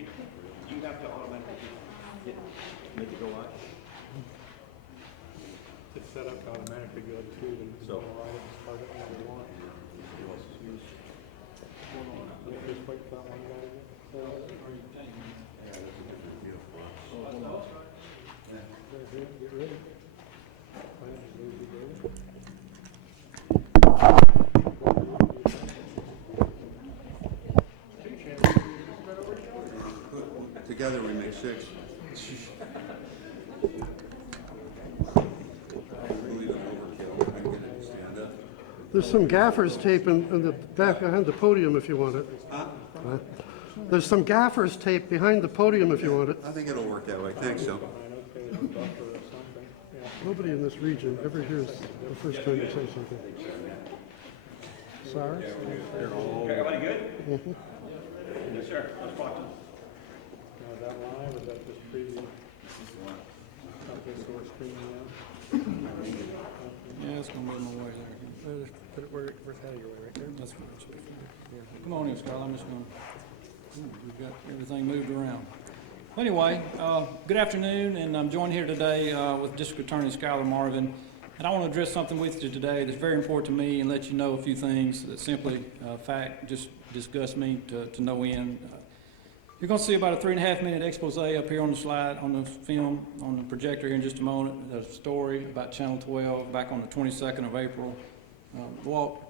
Do you have to automatically make it go live? It's set up to automatically go to the So- write it and start it whenever you want. Just wait for that one guy to get set up. Get ready. Together we make six. There's some gaffer's tape in the back behind the podium if you want it. There's some gaffer's tape behind the podium if you want it. I think it'll work that way. Thanks, Joe. Nobody in this region ever hears the first time you say something. Cyrus? Everybody good? Yes, sir. Let's talk to them. Now, is that live or is that just preview? Okay, so we're streaming now. Yeah, it's gonna be on my way there. Just put it where it's out of your way, right there. That's what it should be. Yeah. Come on in, Scarlett, I'm just gonna, we've got everything moved around. Anyway, good afternoon, and I'm joined here today with District Attorney Skylar Marvin. And I want to address something with you today that's very important to me and let you know a few things that simply, just disgust me to no end. You're going to see about a 3.5-minute expose up here on the slide, on the film, on the projector here in just a moment. There's a story about Channel 12 back on the 22nd of April.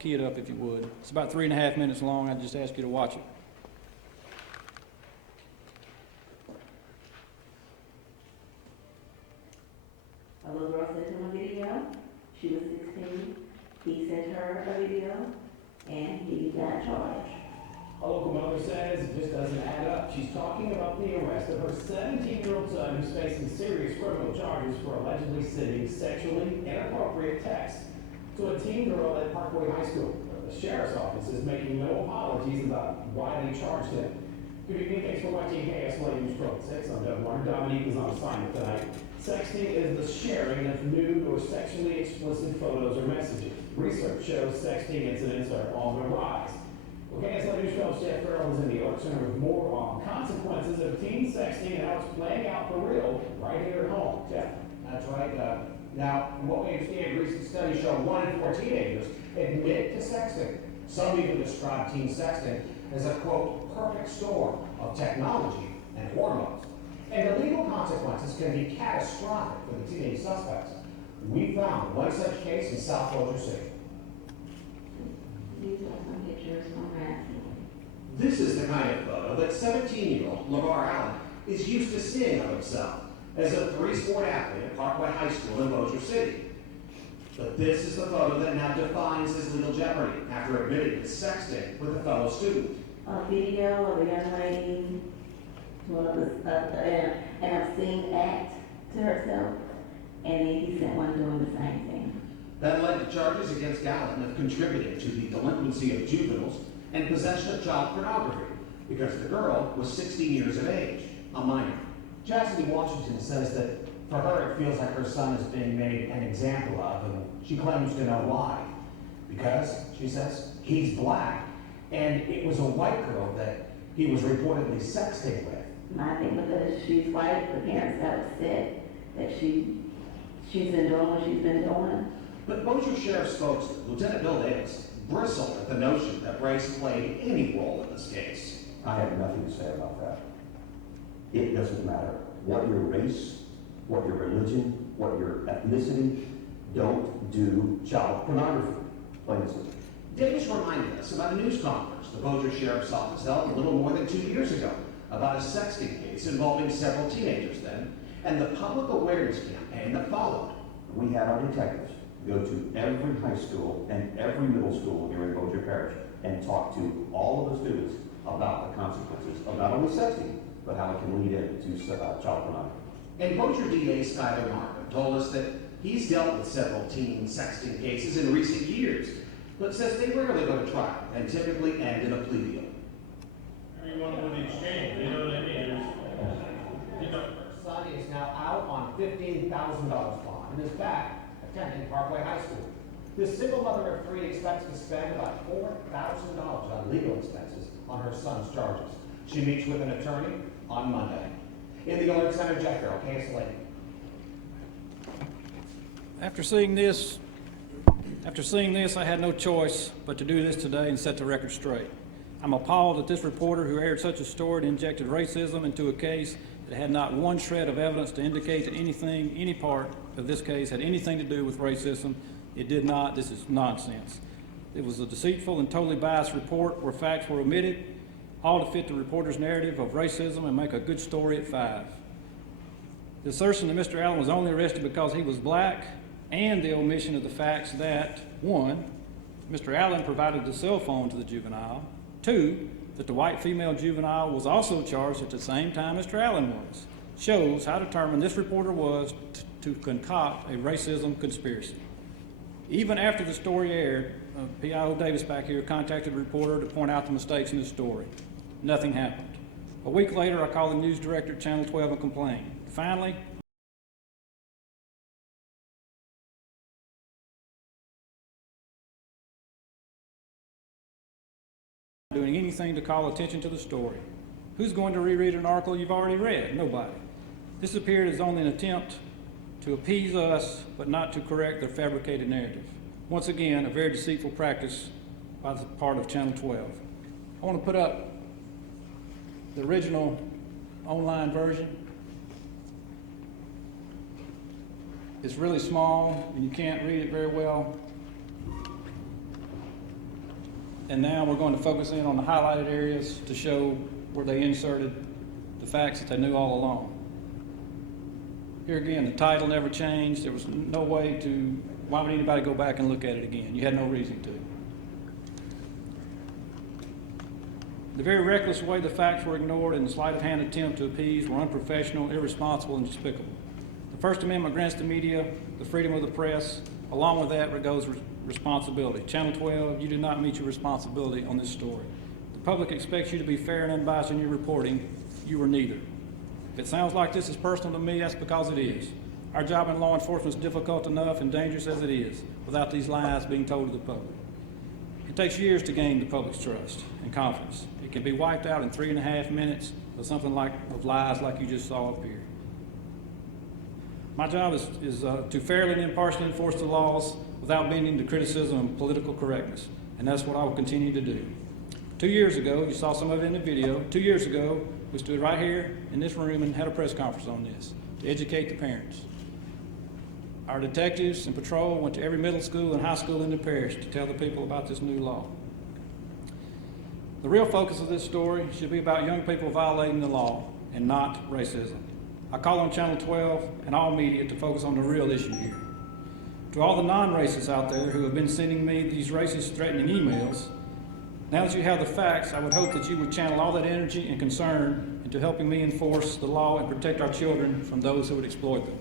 Key it up if you would. It's about 3.5 minutes long. I just ask you to watch it. A little girl sent him a video. She was 16. He sent her a video, and he got charged. A local mother says it just doesn't add up. She's talking about the arrest of her 17-year-old son who's facing serious criminal charges for allegedly sending sexually inappropriate texts to a teen girl at Parkway High School. The sheriff's office is making no apologies about why they charged him. Good evening, thanks for watching KSLA News Pro 6. I'm Doug Martin. Dominique is on assignment tonight. Sexting is the sharing of nude or sexually explicit photos or messages. Research shows sexting incidents are on the rise. Well, KSLA News Pro Jeff Farrell is in the York Center with more on consequences of teen sexting and how it's playing out for real right here at home. Jeff? That's right. Now, from what we understand, recent studies show 1 in 4 teenagers admit to sexting. Some even describe teen sexting as a, quote, perfect storm of technology and hormones. And the legal consequences can be catastrophic for the teenage suspects. We found one such case in South Bossier City. These are some pictures from Ramsey. This is the kind of photo that 17-year-old LeVar Allen is used to seeing of himself as a 3-sport athlete at Parkway High School in Bossier City. But this is the photo that now defines his legal jeopardy after admitting to sexting with a fellow student. A video of a young lady, one of the, and obscene act to herself, and then he sent one doing the same thing. That led to charges against Gallen of contributing to the delinquency of juveniles and possession of child pornography because the girl was 16 years of age, a minor. Chastity Washington says that for her it feels like her son is being made an example of, and she claims to know why. Because, she says, he's black, and it was a white girl that he was reportedly sexting with. I think because she's white, the parents got upset that she's been doing what she's been doing. But Bossier Sheriff spokesman, Lieutenant Bill Davis, bristled at the notion that race played any role in this case. I have nothing to say about that. It doesn't matter what your race, what your religion, what your ethnicity. Don't do child pornography, plain and simple. Davis reminded us about a news conference the Bossier Sheriff's Office held a little more than 2 years ago about a sexting case involving several teenagers then, and the public awareness campaign that followed. We had our detectives go to every high school and every middle school here in Bossier Parish and talk to all of the students about the consequences of not only sexting, but how it can lead into child pornography. And Bossier DA Skylar Marvin told us that he's dealt with several teen sexting cases in recent years, but says they rarely go to trial and typically end in a plea deal. Everyone with the exchange, you know what I mean? Son is now out on $15,000 bond and is back attending Parkway High School. This single mother of 3 expects to spend about $4,000 on legal expenses on her son's charges. She meets with an attorney on Monday. In the Olympic Center, Jeff Farrell, KSLA. After seeing this, I had no choice but to do this today and set the record straight. I'm appalled that this reporter who aired such a story injected racism into a case that had not one shred of evidence to indicate that any part of this case had anything to do with racism. It did not. This is nonsense. It was a deceitful and totally biased report where facts were omitted, all to fit the reporter's narrative of racism and make a good story at 5. The assertion that Mr. Allen was only arrested because he was black, and the omission of the facts that, 1, Mr. Allen provided the cell phone to the juvenile, 2, that the white female juvenile was also charged at the same time Mr. Allen was, shows how determined this reporter was to concoct a racism conspiracy. Even after the story aired, P.I.O. Davis back here contacted the reporter to point out the mistakes in the story. Nothing happened. A week later, I called the news director at Channel 12 and complained. Finally, doing anything to call attention to the story. Who's going to reread an article you've already read? Nobody. This appeared as only an attempt to appease us, but not to correct their fabricated narrative. Once again, a very deceitful practice by the part of Channel 12. I want to put up the original online version. It's really small and you can't read it very well. And now we're going to focus in on the highlighted areas to show where they inserted the facts that they knew all along. Here again, the title never changed. There was no way to, why would anybody go back and look at it again? You had no reason to. The very reckless way the facts were ignored and the sleight of hand attempt to appease were unprofessional, irresponsible, and despicable. The First Amendment grants the media the freedom of the press. Along with that goes responsibility. Channel 12, you did not meet your responsibility on this story. The public expects you to be fair and unbiased in your reporting. You were neither. If it sounds like this is personal to me, that's because it is. Our job in law enforcement is difficult enough and dangerous as it is, without these lies being told to the public. It takes years to gain the public's trust and confidence. It can be wiped out in 3.5 minutes with something like of lies like you just saw up here. My job is to fairly and impartially enforce the laws without bending to criticism and political correctness, and that's what I will continue to do. 2 years ago, you saw some of it in the video, 2 years ago, we stood right here in this room and had a press conference on this to educate the parents. Our detectives and patrol went to every middle school and high school in the parish to tell the people about this new law. The real focus of this story should be about young people violating the law and not racism. I call on Channel 12 and all media to focus on the real issue here. To all the non-racists out there who have been sending me these racist threatening emails, now that you have the facts, I would hope that you would channel all that energy and concern into helping me enforce the law and protect our children from those who would exploit them.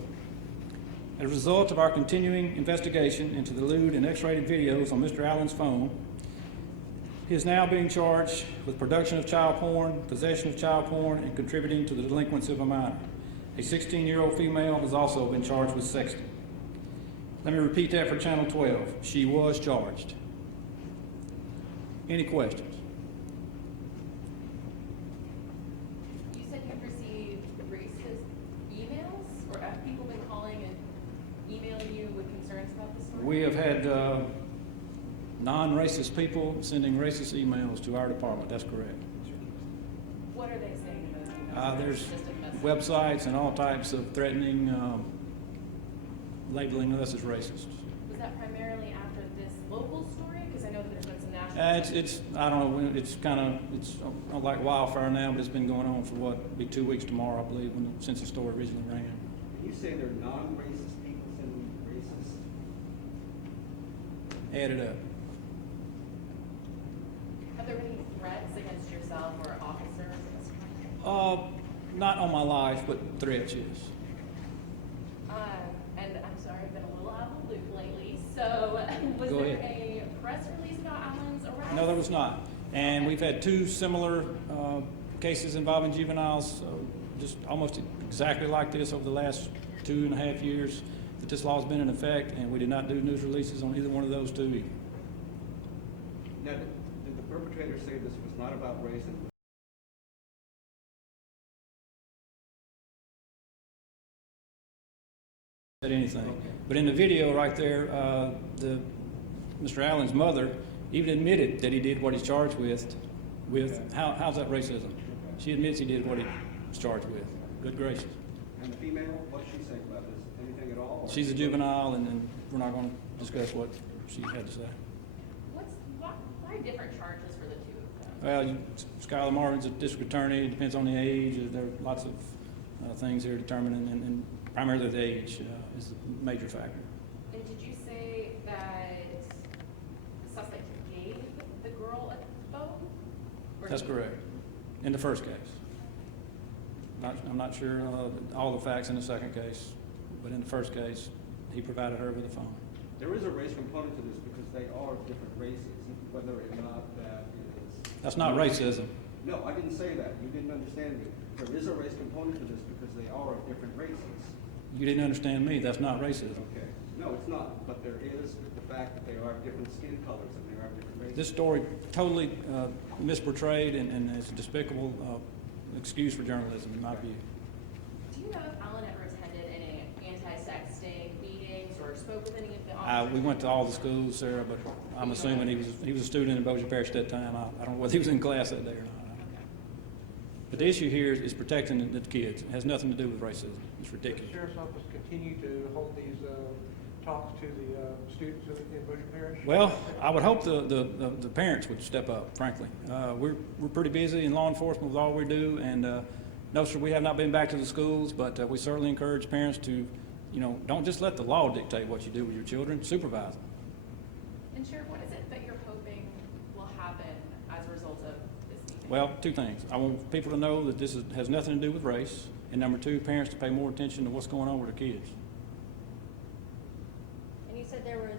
As a result of our continuing investigation into the lewd and X-rated videos on Mr. Allen's phone, he is now being charged with production of child porn, possession of child porn, and contributing to the delinquency of a minor. A 16-year-old female has also been charged with sexting. Let me repeat that for Channel 12. She was charged. Any questions? You said you've received racist emails, or have people been calling and emailing you with concerns about this story? We have had non-racist people sending racist emails to our department. That's correct. What are they saying in those emails? There's Just a message. websites and all types of threatening, labeling us as racist. Was that primarily after this local story? Because I know that there's been some national. It's I don't know, it's like wildfire now, but it's been going on for what, be 2 weeks tomorrow, I believe, since the story originally ran. You say they're non-racist people sending racist? Add it up. Have there been any threats against yourself or officers in this country? Not on my life, but threats, yes. And I'm sorry, I've been a little out of the loop lately. So was Go there ahead. a press release about Allen's arrest? No, there was not. And we've had 2 similar cases involving juveniles, just almost exactly like this over the last 2.5 years that this law has been in effect, and we did not do news releases on either one of those 2 either. Now, did the perpetrator say this was not about race and said anything. But in the video right there, Mr. Allen's mother even admitted that he did what he's charged with. How's that racism? She admits he did what he was charged with. Good gracious. And the female, what's she saying about this? Anything at all? or- She's a juvenile, and we're not going to discuss what she had to say. Why different charges for the two of them? Well, Skylar Marvin's a district attorney. It depends on the age. There are lots of things here determining, and primarily the age is the major factor. And did you say that the suspect gave the girl a phone? Or That's he- correct. In the first case. I'm not sure all the facts in the second case, but in the first case, he provided her with a phone. There is a race component to this because they are different races, whether or not that is. That's not racism. No, I didn't say that. You didn't understand me. There is a race component to this because they are of different races. You didn't understand me. That's not racism. Okay. No, it's not, but there is the fact that they are different skin colors and they are different races. This story totally misportrayed and is a despicable excuse for journalism, in my view. Do you know if Alan ever attended any anti-sexting meetings or spoke with any of the officers? We went to all the schools, Sarah, but I'm assuming he was a student in Bossier Parish at that time. I don't know whether he was in class that day or not. But the issue here is protecting the kids. It has nothing to do with racism. It's Does the ridiculous. sheriff's office continue to hold these talks to the students in Bossier Parish? Well, I would hope the parents would step up, frankly. We're pretty busy in law enforcement with all we do, and no, sir, we have not been back to the schools, but we certainly encourage parents to, don't just let the law dictate what you do with your children, supervise them. And Sheriff, what is it that you're hoping will happen as a result of this meeting? Well, two things. I want people to know that this has nothing to do with race, and number two, parents to pay more attention to what's going on with their kids. And you said there was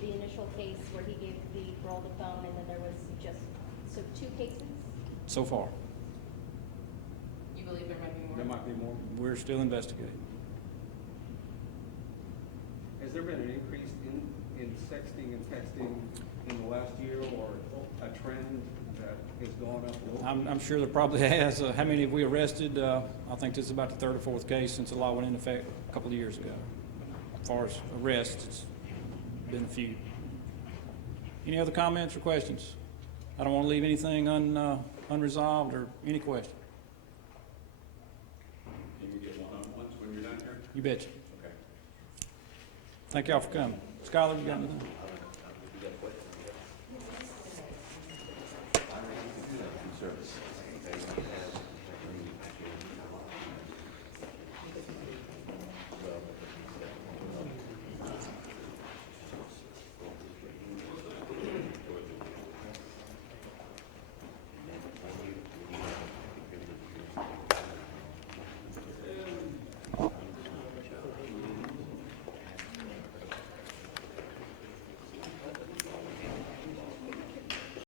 the initial case where he gave the girl the phone, and then there was so 2 cases? So far, You believe there might be more? There might be more. we're still investigating. Has there been an increase in sexting and texting in the last year or a trend that has gone up a little? I'm sure there probably has. How many have we arrested? I think this is about the third or fourth case since the law went into effect a couple of years ago. As far as arrests, it's been a few. Any other comments or questions? I don't want to leave anything unresolved or any question. Can we get one-on-ones when you're done here? You betcha. Okay. Thank y'all for coming. Skylar, you got anything?